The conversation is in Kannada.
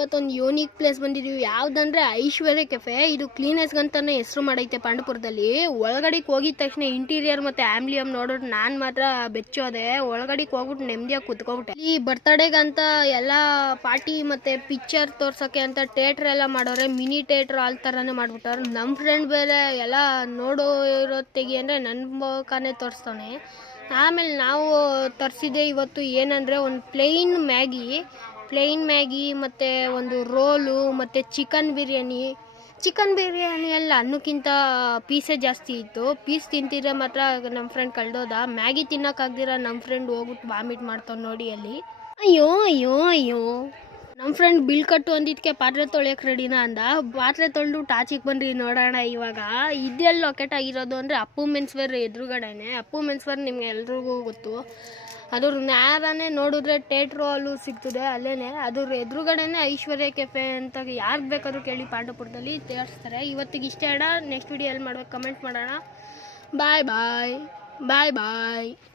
ಇವತ್ತೊಂದು ಯೂನಿಕ್ ಪ್ಲೇಸ್ ಬಂದಿದ್ದೀವಿ. ಯಾವುದಂದ್ರೆ ಐಶ್ವರ್ಯ ಕೆಫೆ. ಇದು ಕ್ಲೀನೆಸ್ಗಂತಾನೆ ಹೆಸರು ಮಾಡೈತೆ ಪಾಂಡವಪುರದಲ್ಲಿ. ಒಳಗಡೆಗೆ ಹೋಗಿದ ತಕ್ಷಣ ಇಂಟೀರಿಯರ್ ಮತ್ತು ಆಂಬ್ಲಿಯಂ ನೋಡೋದು ನಾನು ಮಾತ್ರ ಬೆಚ್ಚೋದೆ. ಒಳಗಡೆಗೆ ಹೋಗ್ಬಿಟ್ಟು ನೆಮ್ಮದಿಯಾಗಿ ಕುತ್ಕೊಬಿಟ್ಟೆ. ಈ ಬರ್ತಡೇಗಂತ ಎಲ್ಲ ಪಾರ್ಟಿ ಮತ್ತು ಪಿಕ್ಚರ್ ತೋರ್ಸೋಕ್ಕೆ ಅಂತ ಥಿಯೇಟ್ರ್ ಎಲ್ಲ ಮಾಡೋರೆ. ಮಿನಿ ಥಿಯೇಟ್ರ್ ಆ ಥರನೇ ಮಾಡ್ಬಿಟ್ಟವ್ರೆ. ನಮ್ಮ ಫ್ರೆಂಡ್ ಬೇರೆ ಎಲ್ಲ ನೋಡೋ ತೆಗಿ ಅಂದರೆ ನನ್ನ ಮುಖನೇ ತೋರಿಸ್ತಾನೆ. ಆಮೇಲೆ ನಾವು ತರಿಸಿದ್ದೆ ಇವತ್ತು ಏನಂದರೆ ಒಂದು ಪ್ಲೇನ್ ಮ್ಯಾಗಿ ಮತ್ತು ಒಂದು ರೋಲು ಮತ್ತು ಚಿಕನ್ ಬಿರಿಯಾನಿ ಎಲ್ಲ ಅನ್ನಕ್ಕಿಂತ ಪೀಸೇ ಜಾಸ್ತಿ ಇತ್ತು. ಪೀಸ್ ತಿಂತಿದ್ರೆ ಮಾತ್ರ ನಮ್ಮ ಫ್ರೆಂಡ್ ಕಳ್ದೋದ. ಮ್ಯಾಗಿ ತಿನ್ನೋಕ್ಕಾಗ್ದಿರ ನಮ್ಮ ಫ್ರೆಂಡ್ ಹೋಗ್ಬಿಟ್ಟು ವಾಮಿಟ್ ಮಾಡ್ತಾವೆ ನೋಡಿ ಅಲ್ಲಿ. ಅಯ್ಯೋ ನಮ್ಮ ಫ್ರೆಂಡ್ ಬಿಲ್ ಕಟ್ಟು ಅಂದಿದ್ದಕ್ಕೆ ಪಾತ್ರೆ ತೊಳೆಯೋಕೆ ರೆಡಿನ ಅಂದ. ಪಾತ್ರೆ ತೊಳೆದು ಆಚೆಗೆ ಬನ್ನಿರಿ ನೋಡೋಣ. ಇವಾಗ ಇದೆಲ್ಲ ಲೊಕೇಟ್ ಆಗಿರೋದು ಅಂದರೆ ಅಪ್ಪು ಮೆನ್ಸ್ವೇರ್ ಎದುರುಗಡೆನೆ. ಅಪ್ಪು ಮೆನ್ಸ್ವೇರ್ ನಿಮ್ಗೆ ಎಲ್ರಿಗೂ ಗೊತ್ತು. ಅದ್ರ ನೇರನೇ ನೋಡಿದ್ರೆ ಥಿಯೇಟ್ರು ಅಲ್ಲೂ ಸಿಗ್ತದೆ ಅಲ್ಲೇ. ಅದ್ರ ಎದುರುಗಡೆನೆ ಐಶ್ವರ್ಯ ಕೆಫೆ ಅಂತ ಯಾರು ಬೇಕಾದ್ರೂ ಕೇಳಿ ಪಾಂಡವಪುರದಲ್ಲಿ ತೋರಿಸ್ತಾರೆ. ಇವತ್ತಿಗೆ ಇಷ್ಟೇ ಅಣ್ಣ. ನೆಕ್ಸ್ಟ್ ವಿಡಿಯೋ ಎಲ್ಲಿ ಮಾಡ್ಬೇಕು ಕಮೆಂಟ್ ಮಾಡೋಣ. ಬಾಯ್ ಬಾಯ್.